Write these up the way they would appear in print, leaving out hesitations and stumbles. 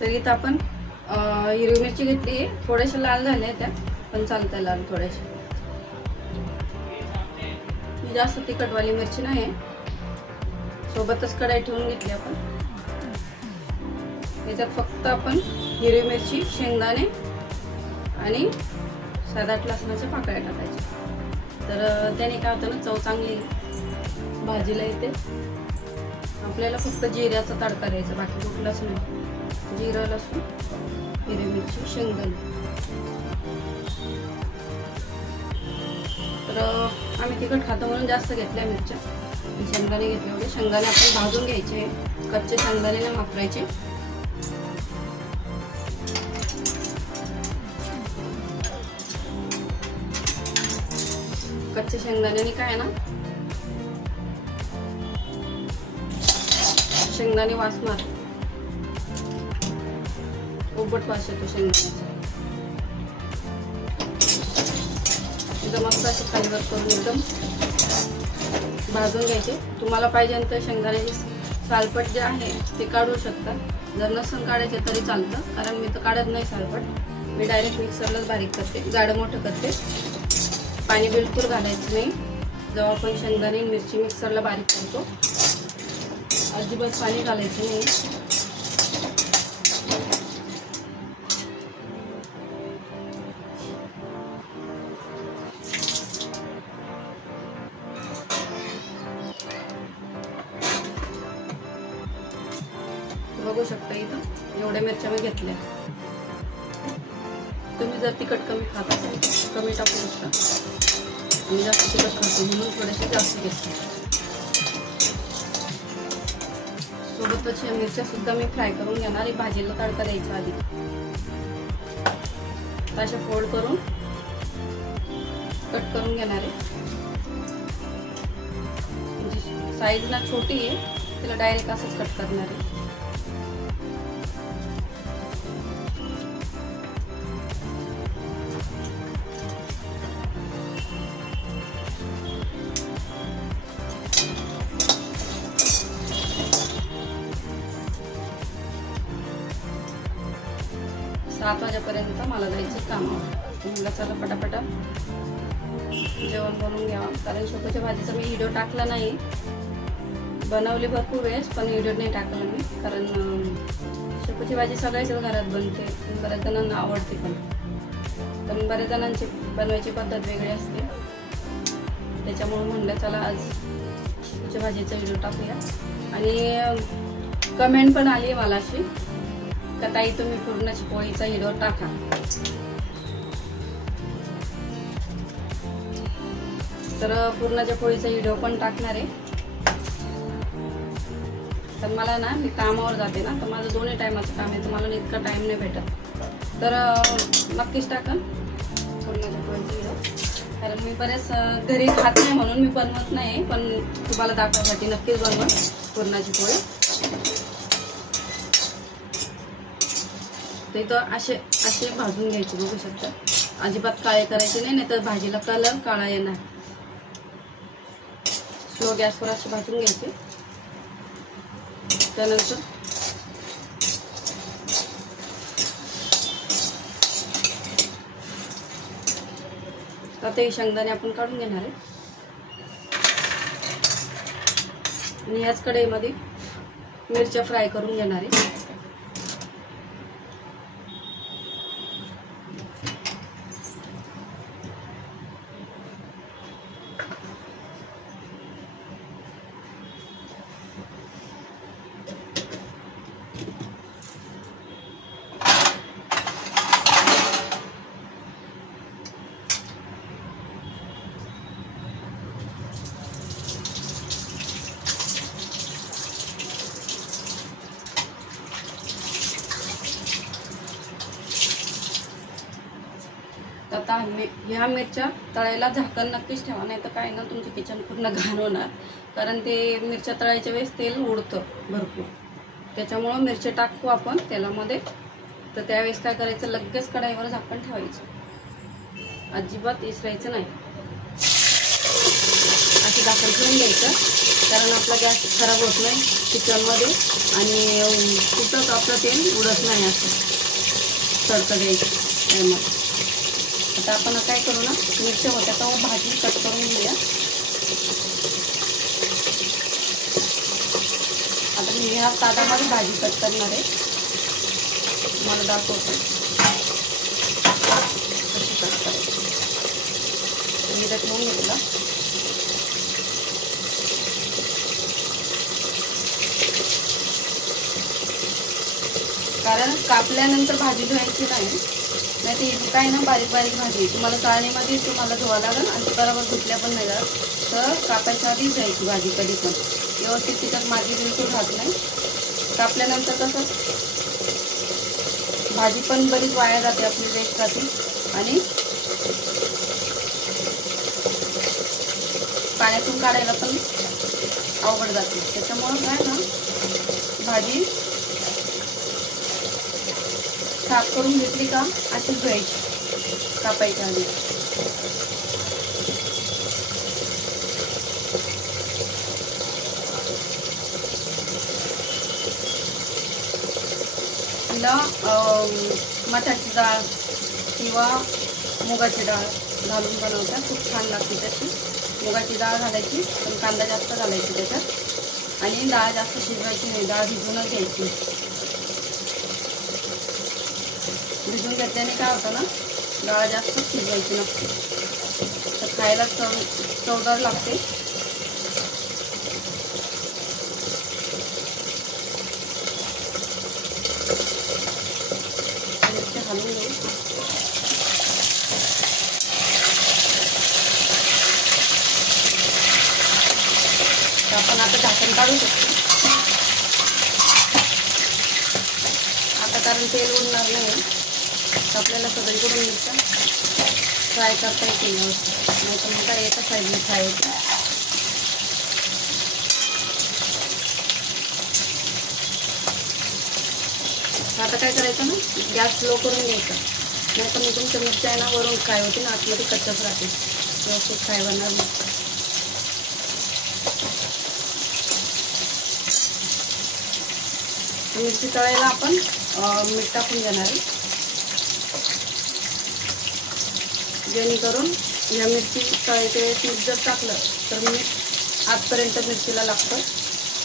तर इथं आपण हिरवी मिरची घेतली आहे, थोड्याशा लाल झाल्या त्या, पण चालतं लाल थोड्याशा. जास्त तिखटवाली मिरची नाही आहे. सोबतच कढई ठेवून घेतली आपण. याच्यात फक्त आपण हिरवी मिरची, शेंगदाणे आणि 7-8 लसणाच्या पाकळ्या टाकायच्या. तर त्याने काय होतं ना, चव चांगली भाजीला येते. आपल्याला फक्त जिऱ्याचा तडका द्यायचा, बाकी कुठलाच नाही. जिरं, लसूण, हिरवी मिरची, शेंगदाणे. तर आम्ही तिखट खातो म्हणून जास्त घेतल्या मिरच्या. शेंगदाणे घेतले होते. शेंगदाणे आपण भाजून घ्यायचे, कच्चे शेंगदाणे नाही वापरायचे. कच्चे शेंगदाण्याने काय आहे ना, शेंगदाणे वास मार, उबट वास येतो शेंगदाण्याचा. एकदम मस्त असे खालीवर करून एकदम भाजून घ्यायचे. तुम्हाला पाहिजे तर शेंगदाण्याचे सालपट जे आहे ते काढू शकता. जर नसून काढायचे तरी चालतं, कारण मी तर काढत नाही सालपट. मी डायरेक्ट मिक्सरलाच बारीक करते, जाडं मोठं करते. पाणी बिलकुल घालायचं नाही. जेव्हा आपण शेंगदाणे मिरची मिक्सरला बारीक करतो, अजिबात पाणी घालायचं नाही. बघू शकता इथं एवढ्या मिरच्या मी घेतल्या. तुम्ही जर तिखट कमी खात असाल कमी टाकू शकता. मी जास्त तिखट खातो म्हणून थोडेसे जास्त घेतले. सोबतच या मिरच्या सुद्धा मी फ्राय करून घेणार. भाजीला तडका द्यायचा आधी. असे फोल्ड करून कट करून घेणार आहे. म्हणजे साईज ना छोटी आहे, तिला डायरेक्ट असंच कट करणार आहे. सात वाजेपर्यंत मला जायचं कामावर. मला चला पटापटा जेवण बनवून घ्यावं. कारण शेपूच्या भाजीचा मी व्हिडिओ टाकला नाही. बनवली भरपूर वेळेस, पण व्हिडिओ नाही टाकला मी. कारण शेपूची भाजी सगळ्याच्याच घरात बनते, बऱ्याच जणांना आवडते. पण बऱ्याच जणांची बनवायची पद्धत वेगळी असते. त्याच्यामुळे म्हणलं चला आज शेपूच्या भाजीचा व्हिडिओ टाकूया. आणि कमेंट पण आली आहे मला अशी का ताई तुम्ही पुरणाची पोळीचा व्हिडिओ टाका. तर पुरणाच्या पोळीचा व्हिडिओ पण टाकणार आहे. तर मला ना, मी कामावर जाते ना, तर माझं दोन्ही टायमाचं काम आहे, तर मला इतका टाइम नाही भेटत. तर नक्कीच टाकन पुरणाच्या पोळीचा व्हिडिओ. कारण मी बरेच घरी खात नाही म्हणून मी बनवत नाही, पण तुम्हाला दाखवण्यासाठी नक्कीच बनवून पुरणाची पोळी. तर असे भाजून घ्यायचे. बघू शकता, अजिबात काळे करायचे नाही, नाहीतर भाजीला कलर काळा येणार. स्लो गॅसवर असे भाजून घ्यायचे. त्यानंतर आता हे शेंगदाणे आपण काढून घेणार आहे. आणि याच कढईमध्ये मिरच्या फ्राय करून घेणार आहे. आता ह्या मिरच्या तळायला झाकण नक्कीच ठेवा, नाही तर काय ना तुमचं किचन पूर्ण घाण होणार. कारण ते मिरच्या तळायच्या वेळेस तेल उडतं भरपूर. त्याच्यामुळं मिरच्या टाकू आपण तेलामध्ये, तर त्यावेळेस काय करायचं, लगेच कढईवर झाकण ठेवायचं. अजिबात इसरायचं नाही. अशी झाकण ठेवून द्यायचं. कारण आपला गॅस खराब होत नाही किचनमध्ये आणि कुठंच आपलं तेल उडत नाही असं तडका द्यायचं त्यामध्ये. आता आपण काय करू ना, मिरच्या होत्या तर भाजी कट करून घेऊया. आता मी ह्या ताटामध्ये भाजी कट करणार आहे, मला दाखवतो कशी कट करायची. मी त्यात ठेवून घेतला. कारण कापल्यानंतर भाजी धुवायची नाही, नाही ते काय ना बारीक बारीक भाजी तुम्हाला चाळणीमध्ये तुम्हाला धुवा लागेल आणि बरोबर धुतल्या पण नाही जात. तर कापायच्या आधीच जायची भाजी कधी पण व्यवस्थित, तिच्यात माती बिलकुल राहत नाही. कापल्यानंतर कसं भाजी पण बरीच वाया जाते, आपली वेस्ट जाते आणि पाण्यातून काढायला पण अवघड जाते. त्याच्यामुळं काय ना, भाजी साफ करून घेतली का अशीच धुवायची कापायच्या आधी. तिला मठाची डाळ किंवा मुगाची डाळ घालून बनवतात, खूप छान लागते त्याची. मुगाची डाळ घालायची पण कांदा जास्त घालायची त्याच्यात आणि डाळ जास्त शिजवायची नाही, डाळ भिजूनच घ्यायची. भिजून घेतल्याने काय होतं ना, डाळ जास्त शिजवायची नसते तर खायला चवदार लागते. मिरची घालून घेऊ. आपण आता झाकण काढू शकतो आता, कारण तेल उडणार नाही. आपल्याला सगळीकडून मिरच्या फ्राय करता येते, नाही तर मग काय एका साईडने फ्राय होते. आता काय करायचं ना, गॅस स्लो करून घ्यायचा, नाही तर मग तुमच्या मिरच्या आहे ना वरून फ्राय होते ना, आतमध्ये कच्चाच राहते, व्यवस्थित फ्राय बनणार नाही. मिरची तळायला आपण मीठ टाकून घेणार आहे, जेणेकरून या मिरची तळायच्या वेळेस मीठ जर टाकलं तर मीठ आतपर्यंत मिरचीला लागतं.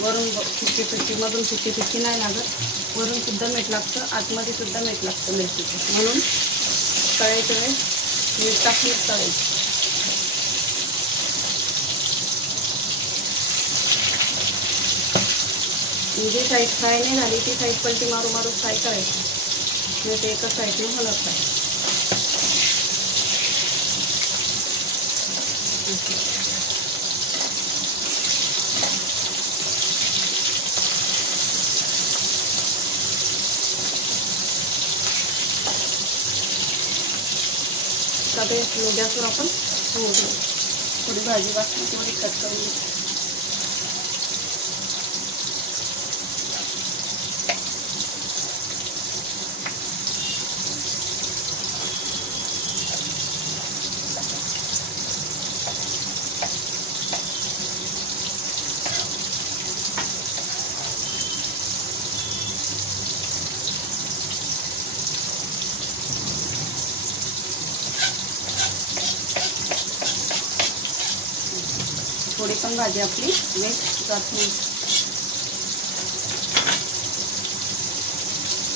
वरून 50-50 मधून 50-50 नाही लागत, वरून सुद्धा मीठ लागतं, आतमध्ये सुद्धा मीठ लागतं मिरचीचं. म्हणून तळायच्या वेळेस मीठ टाकूनच तळायचं. जी साईड फ्राय नाही झाली ती साईड पलटी मारू मारू फ्राय करायची, नाही ते एका साईडने हलत नाही. आता स्लो गॅसवर आपण थोडी भाजी वाटली थोडी कट करून घेऊ. थोडी पण भाजी आपली वेस्ट जात नाही.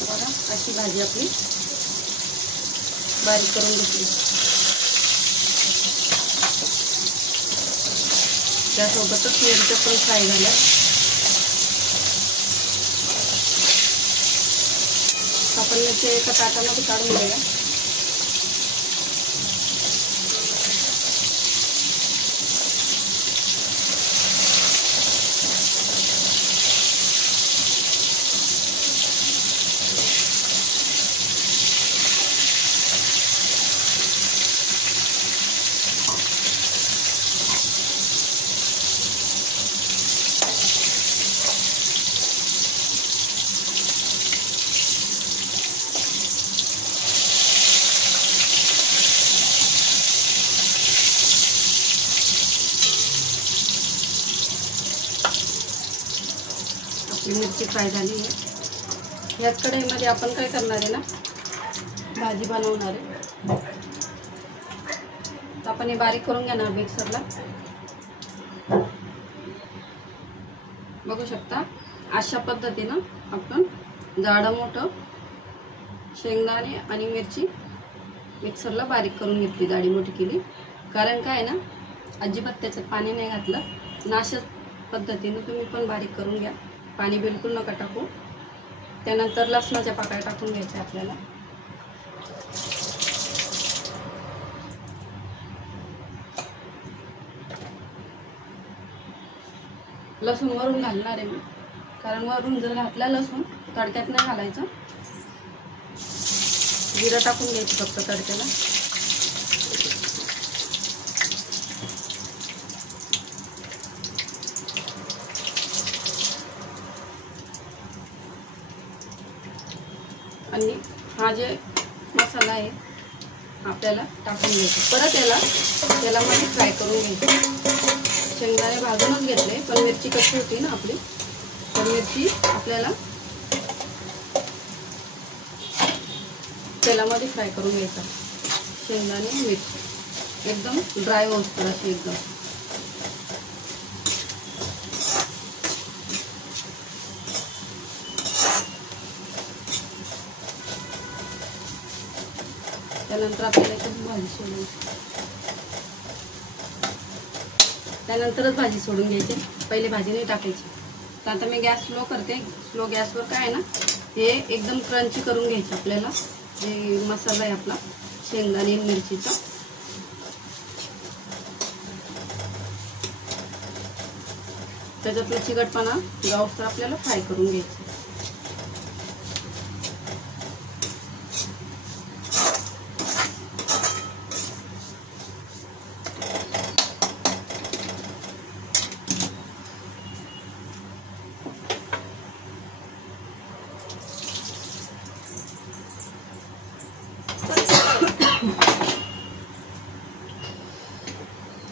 बघा अशी भाजी आपली बारीक करून घेतली. त्यासोबतच मिरच्या पण फ्राय झाल्या. आपण मिरच्या एका ताटामध्ये काढून घेऊया. मिरची फ्राय झाली आहे. ह्याच कढईमध्ये आपण काय करणार आहे ना, भाजी बनवणार आहे. तर आपण हे बारीक करून घेणार मिक्सरला. बघू शकता अशा पद्धतीनं आपण जाडं मोठं शेंगदाणे आणि मिरची मिक्सरला बारीक करून घेतली, जाडी मोठी केली. कारण काय ना, अजिबात त्याच्यात पाणी नाही घातलं. अशाच पद्धतीनं तुम्ही पण बारीक करून घ्या, पाणी बिलकुल नका टाकू. त्यानंतर लसणाच्या पाकळ्या टाकून घ्यायच्या आपल्याला. लसूण वरून घालणार आहे मी, कारण वरून जर घातला लसूण तडक्यात नाही घालायचं. जिरं टाकून घ्यायचं फक्त तडक्याला. आणि हा जे मसाला आहे आपल्याला टाकून घ्यायचा. परत याला तेलामध्ये फ्राय करून घ्यायचं. शेंगदाणे भाजूनच घेतले, पण मिरची कशी होती ना आपली, तर मिरची आपल्याला तेलामध्ये फ्राय करून घ्यायचा. शेंगदाणे मिरची एकदम ड्राय होतं अशी एकदम. त्यानंतर आपल्याला इथे भाजी सोडून, त्यानंतरच भाजी सोडून घ्यायची, पहिले भाजी नाही टाकायची. तर आता मी गॅस स्लो करते. स्लो गॅसवर काय आहे ना, हे एकदम क्रंची करून घ्यायचं आपल्याला. जे मसाला आहे आपला शेंगदाणे मिरचीचा, त्याच्यातलं चिकटपणा जाऊस्तर आपल्याला फ्राय करून घ्यायचं.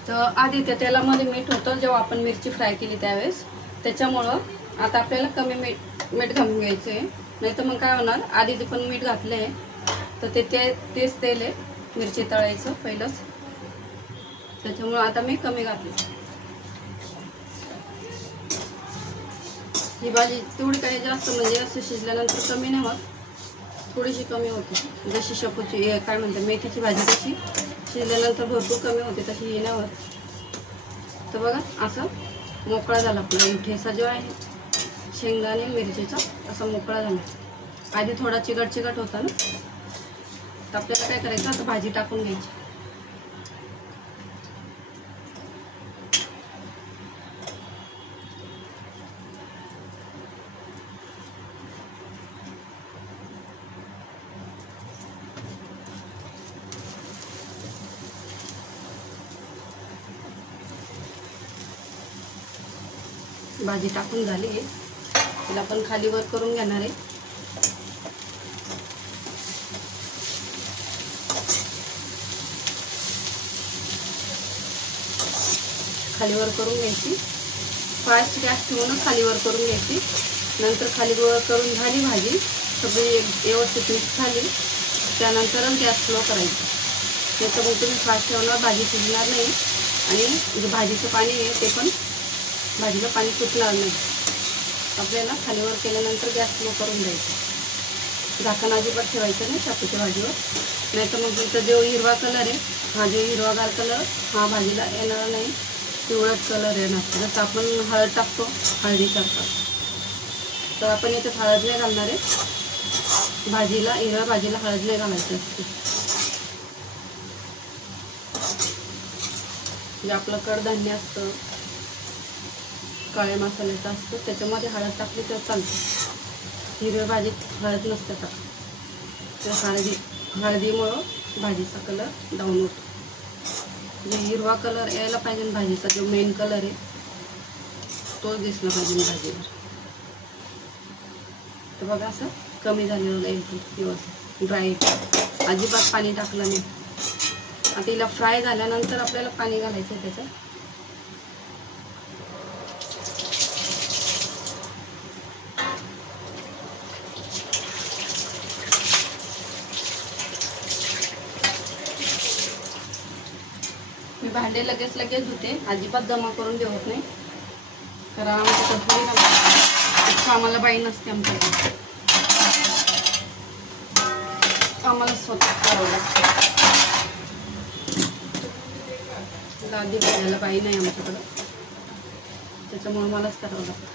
तर आधी त्या तेलामध्ये मीठ होतं जेव्हा आपण मिरची फ्राय केली त्यावेळेस, त्याच्यामुळं आता आपल्याला कमी मीठ घालून घ्यायचं आहे. नाही तर मग काय होणार, आधी जे पण मीठ घातलं आहे तर तेच तेल आहे मिरची तळायचं पहिलंच, त्याच्यामुळं आता मी कमी घातलं. ही भाजी तेवढी काही जास्त म्हणजे असं शिजल्यानंतर कमी नाही होत, थोडीशी कमी होते. जशी शेपूची काय म्हणते मेथीची भाजी कशी शिजल्यानंतर भरपूर कमी होते, तशी ही नाही होत. तर बघा असं मोकळा झाला आपला ठेचा जो आहे शेंगदाणे मिरचीचा, असा मोकळा झाला. आधी थोडा चिकट होता ना, तर आपल्याला काय करायचं, आता भाजी टाकून घ्यायची. भाजी टाकून झाली आहे, तिला आपण खाली वर करून घेणार आहे. खाली वर करून घ्यायची, फास्ट गॅस ठेवून खाली वर करून घ्यायची. नंतर खाली वर करून झाली भाजी सगळी व्यवस्थित मिक्स झाली, त्यानंतरच गॅस स्लो करायची. त्याचं मग तुम्ही फास्ट ठेवणार, भाजी शिजणार नाही आणि जे भाजीचं पाणी आहे ते पण भाजीला पाणी सुटणार नाही. आपल्याला खालीवर केल्यानंतर गॅस स्लो करून द्यायचं. झाकण अजिबात ठेवायचं नाही शापूच्या भाजीवर, नाही तर मग तुमचा जो हिरवा कलर आहे हा जो हिरवागार कलर हा भाजीला येणार नाही, पिवळाच कलर येणार. जसं आपण हळद टाकतो हळदीसारखा, तर आपण याच्यात हळद नाही घालणार आहे भाजीला. हिरव्या भाजीला हळद नाही घालायची असते. जे आपलं कडधान्य असतं काळ्या मसाल्याचं असतं त्याच्यामध्ये हळद टाकली तर चालतं. हिरव्या भाजीत हळद नसते टाकत, तर हळदीमुळं भाजीचा कलर डाऊन होतो. जे हिरवा कलर यायला पाहिजे भाजीचा, जो मेन कलर आहे तोच दिसला पाहिजे भाजीवर. तर बघा असं कमी झालेलं एकदम व्यवस्थित ड्राय, अजिबात पाणी टाकलं नाही. आता हिला फ्राय झाल्यानंतर आपल्याला पाणी घालायचं आहे त्याच्यात. भांडे लगेच धुते, अजिबात जमा करून ठेवत नाही, कारण आमच्या थोडी ना आम्हाला बाई नसते, आमच्याकडे आम्हाला स्वतः करावं लागतं. लादी भाजायला बाई नाही आमच्याकडं, त्याच्यामुळे मलाच करावं लागतं.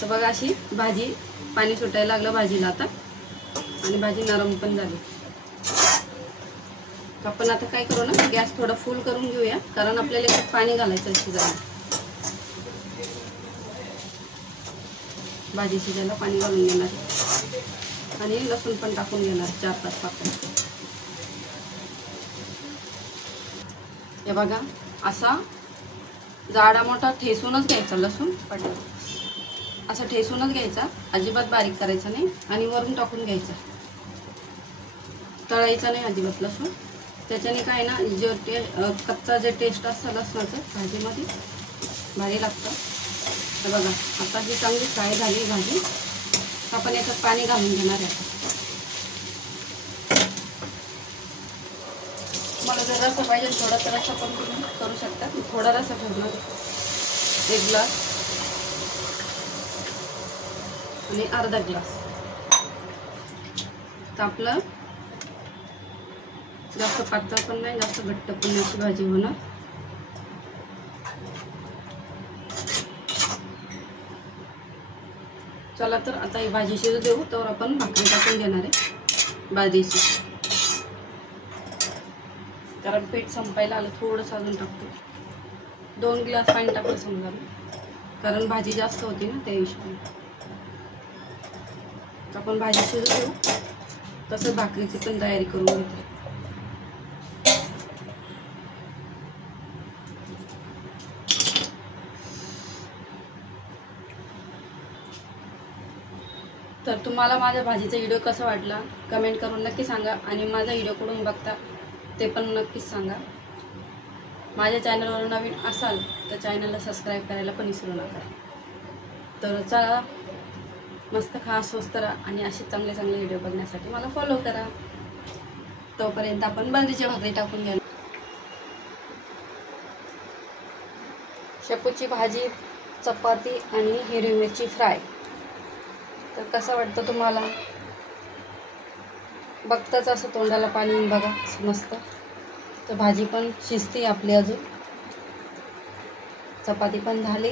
तर बघा अशी भाजी पाणी सुटायला लागलं भाजीला आता, आणि भाजी नरम पण झाली. आपण आता काय करू ना, गॅस थोडा फुल करून घेऊया, कारण आपल्याला याच्यात पाणी घालायचं शिजायला. भाजी शिजायला पाणी घालून घेणार आणि लसूण पण टाकून घेणार 4-5 पाकळ्या. हे बघा असा जाडा मोठा ठेसूनच घ्यायचा लसूण, असा ठेसूनच घ्यायचा, अजिबात बारीक करायचा नाही, आणि वरून टाकून घ्यायचा, तळायचा नाही अजिबात लसूण. त्याच्याने काय ना, जे कच्चा जे टेस्ट असतं लसणाचं भाजीमध्ये भारी लागतं. तर बघा आता ही चांगली फ्राय झाली भाजी, आपण याच्यात पाणी घालून घेणार आहे. मला जर रस्सा पाहिजे थोडा, तर रस्सा पण करू शकता. थोडा रस्सा ठेवणार, 1 ग्लास आणि अर्धा ग्लास. तर आपलं जास्त पातळ पण नाही, जास्त घट्ट पण नाही, अशी भाजी होणार. चला तर आता ही भाजी शिजू देऊ, तर आपण भाकरी टाकून घेणार आहे बाजरीची, कारण पीठ संपायला आलं. थोडंसं अजून टाकतो, 2 ग्लास पाणी टाकलं समजा, कारण भाजी जास्त होती ना त्या हिशोबाने. आपण भाजी शिजू देऊ, तसं भाकरीची पण तयारी करून घेतो. तर तुम्हाला माझ्या भाजीचा व्हिडिओ कसा वाटला कमेंट करून नक्की सांगा, आणि माझा व्हिडिओ कुठून बघता ते पण नक्कीच सांगा. माझ्या चॅनलवर नवीन असाल तर चॅनलला सबस्क्राईब करायला पण विसरू नका. तर चला, मस्त खा, स्वस्त राहा, आणि असे चांगले चांगले व्हिडिओ बघण्यासाठी मला फॉलो करा. तोपर्यंत आपण बाजरीची भाकरी टाकून घ्या. शेपूची भाजी, चपाती आणि हिरवी मिरची फ्राय. तर कसं वाटतं तुम्हाला? बघताच असं तोंडाला पाणी येऊन बघा, मस्त. तर भाजी पण शिजते आपली, अजून चपाती पण झाली.